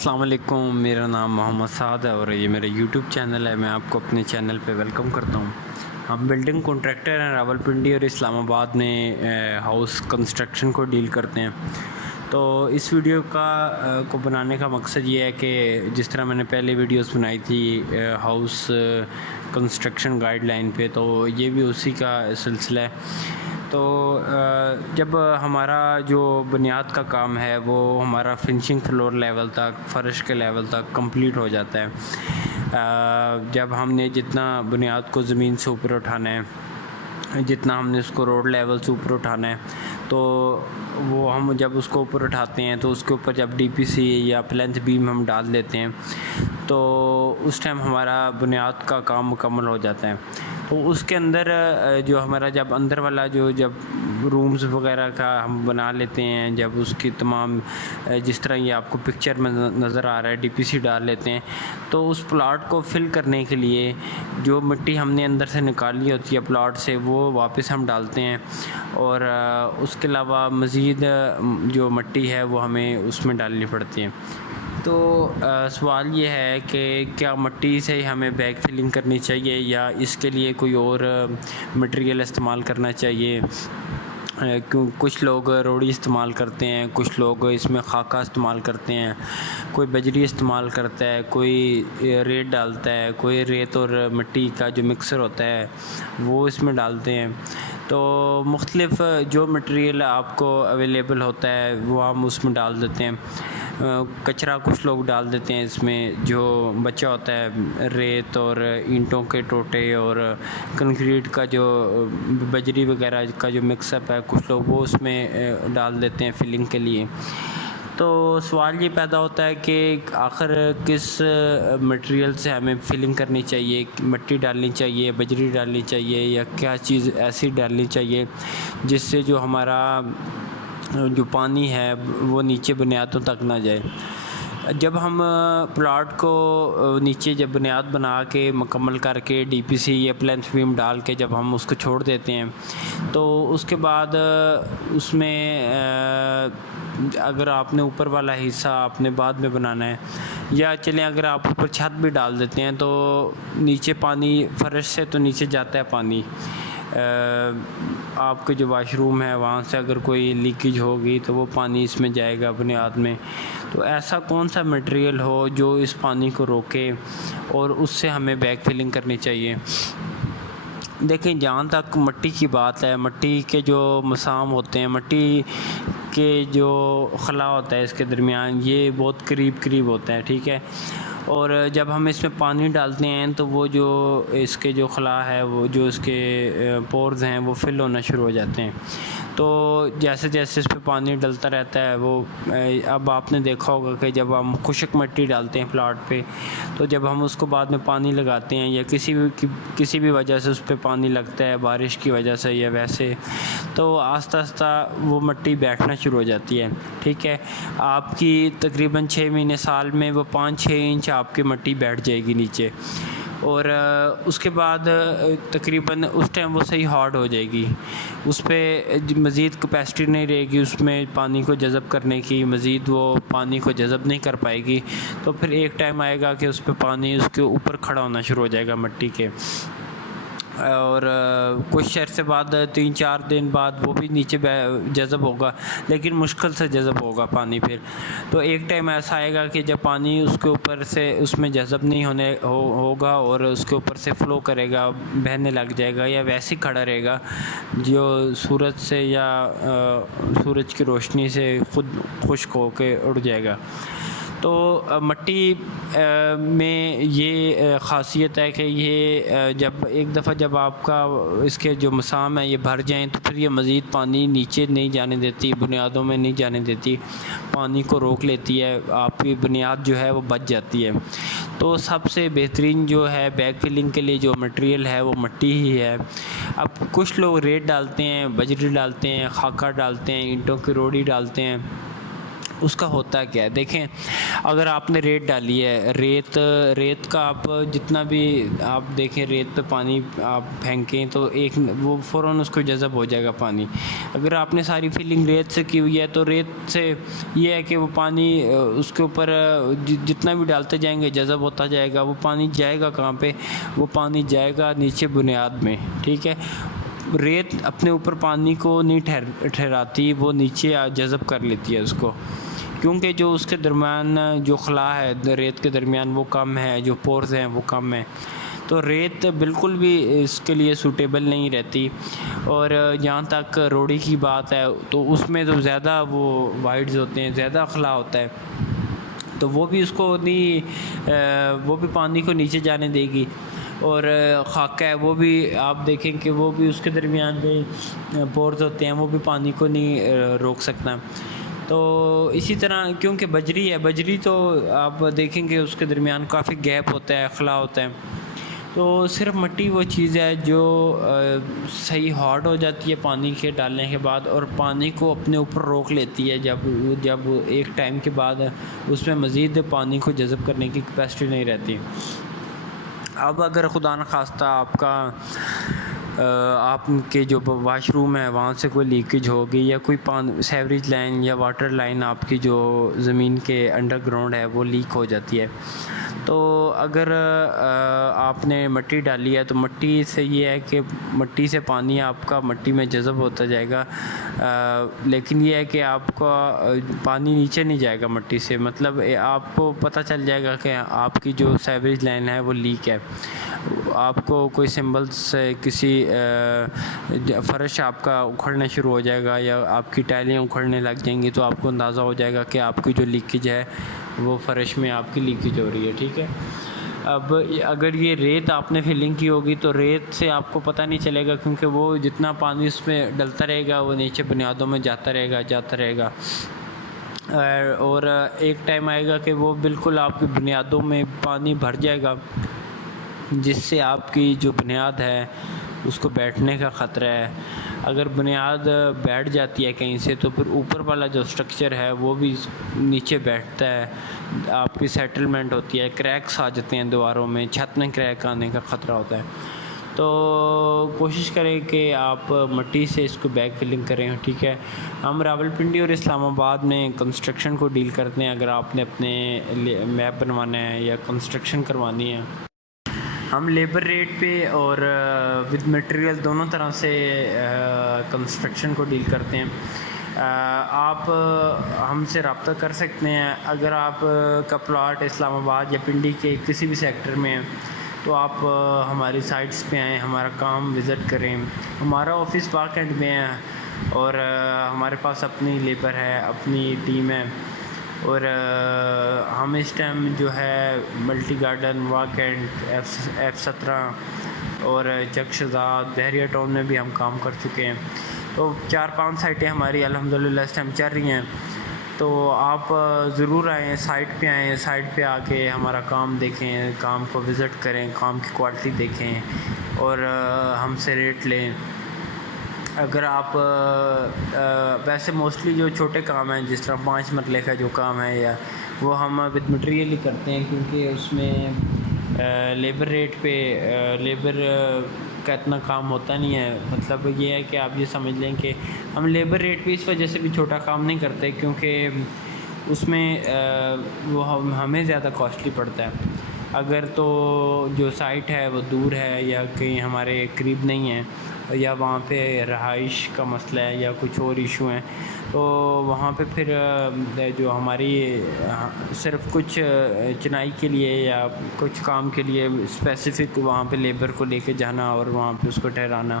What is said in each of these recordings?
السلام علیکم، میرا نام محمد سعد ہے اور یہ میرا یوٹیوب چینل ہے۔ میں آپ کو اپنے چینل پہ ویلکم کرتا ہوں۔ ہم بلڈنگ کنٹریکٹر ہیں، راولپنڈی اور اسلام آباد میں ہاؤس کنسٹرکشن کو ڈیل کرتے ہیں۔ تو اس ویڈیو کو بنانے کا مقصد یہ ہے کہ جس طرح میں نے پہلے ویڈیوز بنائی تھی ہاؤس کنسٹرکشن گائیڈ لائن پہ، تو یہ بھی اسی کا سلسلہ ہے۔ تو جب ہمارا جو بنیاد کا کام ہے وہ ہمارا فنشنگ فلور لیول تک، فرش کے لیول تک کمپلیٹ ہو جاتا ہے، جب ہم نے جتنا بنیاد کو زمین سے اوپر اٹھانا ہے، جتنا ہم نے اس کو روڈ لیول سے اوپر اٹھانا ہے، تو وہ ہم جب اس کو اوپر اٹھاتے ہیں تو اس کے اوپر جب ڈی پی سی یا پلینتھ بیم ہم ڈال دیتے ہیں تو اس ٹائم ہمارا بنیاد کا کام مکمل ہو جاتا ہے۔ تو اس کے اندر جو ہمارا جب اندر والا جب رومز وغیرہ کا ہم بنا لیتے ہیں، جب اس کی تمام جس طرح یہ آپ کو پکچر میں نظر آ رہا ہے ڈی پی سی ڈال لیتے ہیں، تو اس پلاٹ کو فل کرنے کے لیے جو مٹی ہم نے اندر سے نکالی ہوتی ہے پلاٹ سے، وہ واپس ہم ڈالتے ہیں، اور اس کے علاوہ مزید جو مٹی ہے وہ ہمیں اس میں ڈالنی پڑتی ہے۔ تو سوال یہ ہے کہ کیا مٹی سے ہی ہمیں بیک فلنگ کرنی چاہیے یا اس کے لیے کوئی اور مٹیریل استعمال کرنا چاہیے؟ کچھ لوگ روڑی استعمال کرتے ہیں، کچھ لوگ اس میں خاکہ استعمال کرتے ہیں، کوئی بجری استعمال کرتا ہے، کوئی ریت ڈالتا ہے، کوئی ریت اور مٹی کا جو مکسر ہوتا ہے وہ اس میں ڈالتے ہیں۔ تو مختلف جو مٹیریل آپ کو اویلیبل ہوتا ہے وہ ہم اس میں ڈال دیتے ہیں۔ کچرا کچھ لوگ ڈال دیتے ہیں اس میں، جو بچا ہوتا ہے ریت اور اینٹوں کے ٹوٹے اور کنکریٹ کا جو بجری وغیرہ کا جو مکس اپ ہے، کچھ لوگ وہ اس میں ڈال دیتے ہیں فلنگ کے لیے۔ تو سوال یہ پیدا ہوتا ہے کہ آخر کس مٹیریل سے ہمیں فلنگ کرنی چاہیے، مٹی ڈالنی چاہیے، بجری ڈالنی چاہیے، یا کیا چیز ایسی ڈالنی چاہیے جس سے جو ہمارا جو پانی ہے وہ نیچے بنیادوں تک نہ جائے۔ جب ہم پلاٹ کو نیچے جب بنیاد بنا کے مکمل کر کے ڈی پی سی یا پلینتھ بیم ڈال کے جب ہم اس کو چھوڑ دیتے ہیں، تو اس کے بعد اس میں اگر آپ نے اوپر والا حصہ آپ نے بعد میں بنانا ہے، یا چلیں اگر آپ اوپر چھت بھی ڈال دیتے ہیں تو نیچے پانی فرش سے تو نیچے جاتا ہے پانی، آپ کے جو واش روم ہے وہاں سے اگر کوئی لیکیج ہوگی تو وہ پانی اس میں جائے گا بنیاد میں۔ تو ایسا کون سا مٹیریل ہو جو اس پانی کو روکے اور اس سے ہمیں بیک فلنگ کرنی چاہیے؟ دیکھیں، جہاں تک مٹی کی بات ہے، مٹی کے جو مسام ہوتے ہیں، مٹی کے جو خلا ہوتا ہے اس کے درمیان، یہ بہت قریب ہوتا ہے، ٹھیک ہے۔ اور جب ہم اس میں پانی ڈالتے ہیں تو وہ جو اس کے جو خلا ہے، وہ جو اس کے پورز ہیں وہ فل ہونا شروع ہو جاتے ہیں۔ تو جیسے جیسے اس پہ پانی ڈلتا رہتا ہے، وہ اب آپ نے دیکھا ہوگا کہ جب ہم خشک مٹی ڈالتے ہیں پلاٹ پہ، تو جب ہم اس کو بعد میں پانی لگاتے ہیں یا کسی بھی وجہ سے اس پہ پانی لگتا ہے، بارش کی وجہ سے یا ویسے، تو آہستہ آہستہ وہ مٹی بیٹھنا شروع ہو جاتی ہے، ٹھیک ہے۔ آپ کی تقریباً 6 مہینے سال میں وہ 5-6 انچ آپ کی مٹی بیٹھ جائے گی نیچے، اور اس کے بعد تقریباً اس ٹائم وہ صحیح ہارڈ ہو جائے گی، اس پہ مزید کیپیسٹی نہیں رہے گی اس میں پانی کو جذب کرنے کی، مزید وہ پانی کو جذب نہیں کر پائے گی۔ تو پھر ایک ٹائم آئے گا کہ اس پہ پانی اس کے اوپر کھڑا ہونا شروع ہو جائے گا مٹی کے، اور کچھ عرصے بعد 3-4 دن بعد وہ بھی نیچے جذب ہوگا، لیکن مشکل سے جذب ہوگا پانی پھر۔ تو ایک ٹائم ایسا آئے گا کہ جب پانی اس کے اوپر سے اس میں جذب نہیں ہوگا اور اس کے اوپر سے فلو کرے گا، بہنے لگ جائے گا یا ویسے ہی کھڑا رہے گا، جو سورج سے یا سورج کی روشنی سے خود خشک ہو کے اڑ جائے گا۔ تو مٹی میں یہ خاصیت ہے کہ یہ جب ایک دفعہ جب آپ کا اس کے جو مسام ہیں یہ بھر جائیں تو پھر یہ مزید پانی نیچے نہیں جانے دیتی، بنیادوں میں نہیں جانے دیتی، پانی کو روک لیتی ہے، آپ کی بنیاد جو ہے وہ بچ جاتی ہے۔ تو سب سے بہترین جو ہے بیک فلنگ کے لیے جو مٹیریل ہے وہ مٹی ہی ہے۔ اب کچھ لوگ ریت ڈالتے ہیں، بجری ڈالتے ہیں، خاکہ ڈالتے ہیں، اینٹوں کی روڑی ڈالتے ہیں، اس کا ہوتا کیا ہے دیکھیں، اگر آپ نے ریت ڈالی ہے، ریت کا آپ جتنا بھی آپ دیکھیں ریت پہ پانی آپ پھینکیں تو وہ فوراً اس کو جذب ہو جائے گا پانی۔ اگر آپ نے ساری فلنگ ریت سے کی ہوئی ہے تو ریت سے یہ ہے کہ وہ پانی اس کے اوپر جتنا بھی ڈالتے جائیں گے جذب ہوتا جائے گا۔ وہ پانی جائے گا کہاں پہ؟ وہ پانی جائے گا نیچے بنیاد میں، ٹھیک ہے۔ ریت اپنے اوپر پانی کو نہیں ٹھہراتی، وہ نیچے جذب کر لیتی ہے اس کو، کیونکہ جو اس کے درمیان جو خلا ہے ریت کے درمیان وہ کم ہے، جو پورز ہیں وہ کم ہیں، تو ریت بالکل بھی اس کے لیے سوٹیبل نہیں رہتی۔ اور جہاں تک روڑی کی بات ہے تو اس میں تو زیادہ وہ وائڈز ہوتے ہیں، زیادہ خلا ہوتا ہے، تو وہ بھی اس کو نہیں وہ بھی پانی کو نیچے جانے دے گی۔ اور خاکہ ہے وہ بھی آپ دیکھیں کہ وہ بھی اس کے درمیان جو پورز ہوتے ہیں وہ بھی پانی کو نہیں روک سکتا۔ تو اسی طرح کیونکہ بجری تو آپ دیکھیں کہ اس کے درمیان کافی گیپ ہوتا ہے، خلا ہوتا ہے، تو صرف مٹی وہ چیز ہے جو صحیح ہارڈ ہو جاتی ہے پانی کے ڈالنے کے بعد، اور پانی کو اپنے اوپر روک لیتی ہے جب ایک ٹائم کے بعد اس میں مزید پانی کو جذب کرنے کی کیپیسٹی نہیں رہتی۔ اب اگر خدا نخواستہ آپ کے جو واش روم ہے وہاں سے کوئی لیکیج ہوگی، یا کوئی سیوریج لائن یا واٹر لائن آپ کی جو زمین کے انڈر گراؤنڈ ہے وہ لیک ہو جاتی ہے، تو اگر آپ نے مٹی ڈالی ہے تو مٹی سے یہ ہے کہ مٹی سے پانی آپ کا مٹی میں جذب ہوتا جائے گا، لیکن یہ ہے کہ آپ کا پانی نیچے نہیں جائے گا مٹی سے، مطلب آپ کو پتہ چل جائے گا کہ آپ کی جو سیوریج لائن ہے وہ لیک ہے۔ آپ کو کوئی سمبل سے کسی فرش آپ کا اکھڑنا شروع ہو جائے گا یا آپ کی ٹائلیں اکھڑنے لگ جائیں گی، تو آپ کو اندازہ ہو جائے گا کہ آپ کی جو لیکیج ہے وہ فرش میں آپ کی لیکیج ہو رہی ہے، ٹھیک ہے۔ اب اگر یہ ریت آپ نے فلنگ کی ہوگی تو ریت سے آپ کو پتہ نہیں چلے گا، کیونکہ وہ جتنا پانی اس میں ڈلتا رہے گا وہ نیچے بنیادوں میں جاتا رہے گا، اور ایک ٹائم آئے گا کہ وہ بالکل آپ کی بنیادوں میں پانی بھر جائے گا، جس سے آپ کی جو بنیاد ہے اس کو بیٹھنے کا خطرہ ہے۔ اگر بنیاد بیٹھ جاتی ہے کہیں سے تو پھر اوپر والا جو سٹرکچر ہے وہ بھی نیچے بیٹھتا ہے، آپ کی سیٹلمنٹ ہوتی ہے، کریکس آ جاتے ہیں دیواروں میں، چھت میں کریک آنے کا خطرہ ہوتا ہے۔ تو کوشش کریں کہ آپ مٹی سے اس کو بیک فلنگ کریں، ٹھیک ہے۔ ہم راولپنڈی اور اسلام آباد میں کنسٹرکشن کو ڈیل کرتے ہیں۔ اگر آپ نے اپنے میپ بنوانا ہے یا کنسٹرکشن کروانی ہے، ہم لیبر ریٹ پہ اور ود مٹیریل دونوں طرح سے کنسٹرکشن کو ڈیل کرتے ہیں۔ آپ ہم سے رابطہ کر سکتے ہیں۔ اگر آپ کا پلاٹ اسلام آباد یا پنڈی کے کسی بھی سیکٹر میں ہے تو آپ ہماری سائٹس پہ آئیں، ہمارا کام وزٹ کریں۔ ہمارا آفس واک اینڈ میں ہے اور ہمارے پاس اپنی لیبر ہے، اپنی ٹیم ہے، اور ہم اس ٹائم جو ہے multi garden, walk and, F17 اور چک شہزاد، بحریہ ٹاؤن میں بھی ہم کام کر چکے ہیں۔ تو 4-5 سائٹیں ہماری الحمدللہ اس ٹائم چل رہی ہیں، تو آپ ضرور آئیں، سائٹ پہ آئیں، سائٹ پہ آ کے ہمارا کام دیکھیں، کام کو وزٹ کریں، کام کی کوالٹی دیکھیں اور ہم سے ریٹ لیں۔ اگر آپ ویسے موسٹلی جو چھوٹے کام ہیں جس طرح 5 مرلے کا جو کام ہے یا وہ ہم ود مٹیریل ہی کرتے ہیں، کیونکہ اس میں لیبر ریٹ پہ لیبر کا اتنا کام ہوتا نہیں ہے۔ مطلب یہ ہے کہ آپ یہ سمجھ لیں کہ ہم لیبر ریٹ پہ اس وجہ سے بھی چھوٹا کام نہیں کرتے کیونکہ اس میں وہ ہمیں زیادہ کاسٹلی پڑتا ہے۔ اگر تو جو سائٹ ہے وہ دور ہے یا کہیں ہمارے قریب نہیں ہے یا وہاں پہ رہائش کا مسئلہ ہے یا کچھ اور ایشو ہیں، تو وہاں پہ پھر جو ہماری صرف کچھ چنائی کے لیے یا کچھ کام کے لیے اسپیسیفک وہاں پہ لیبر کو لے کے جانا اور وہاں پہ اس کو ٹھہرانا،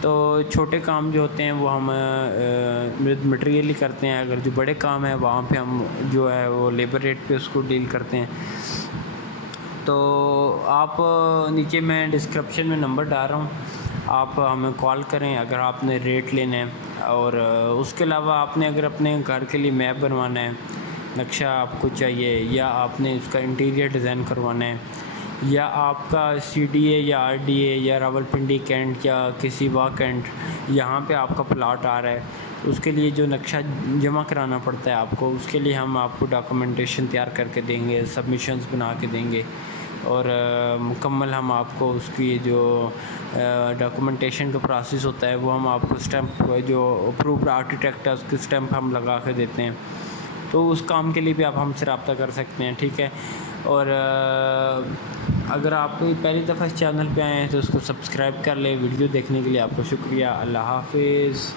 تو چھوٹے کام جو ہوتے ہیں وہ ہم مٹیریل ہی کرتے ہیں۔ اگر جو بڑے کام ہیں وہاں پہ ہم جو ہے وہ لیبر ریٹ پہ اس کو ڈیل کرتے ہیں۔ تو آپ نیچے میں ڈسکرپشن میں نمبر ڈال رہا ہوں، آپ ہمیں کال کریں اگر آپ نے ریٹ لینا ہے۔ اور اس کے علاوہ آپ نے اگر اپنے گھر کے لیے میپ بنوانا ہے، نقشہ آپ کو چاہیے، یا آپ نے اس کا انٹیریئر ڈیزائن کروانا ہے، یا آپ کا CDA یا RDA یا راولپنڈی کینٹ یا کسی واک اینڈ یہاں پہ آپ کا پلاٹ آ رہا ہے، تو اس کے لیے جو نقشہ جمع کرانا پڑتا ہے آپ کو، اس کے لیے ہم آپ کو ڈاکومنٹیشن تیار کر کے دیں گے، سبمیشنز بنا کے دیں گے، اور مکمل ہم آپ کو اس کی جو ڈاکومنٹیشن کا پروسیس ہوتا ہے وہ ہم آپ کو اسٹیمپ، جو اپرووڈ آرکیٹیکٹ ہے اس کی اسٹیمپ ہم لگا کے دیتے ہیں۔ تو اس کام کے لیے بھی آپ ہم سے رابطہ کر سکتے ہیں، ٹھیک ہے۔ اور اگر آپ پہلی دفعہ اس چینل پہ آئے ہیں تو اس کو سبسکرائب کر لیں۔ ویڈیو دیکھنے کے لیے آپ کو شکریہ۔ اللہ حافظ۔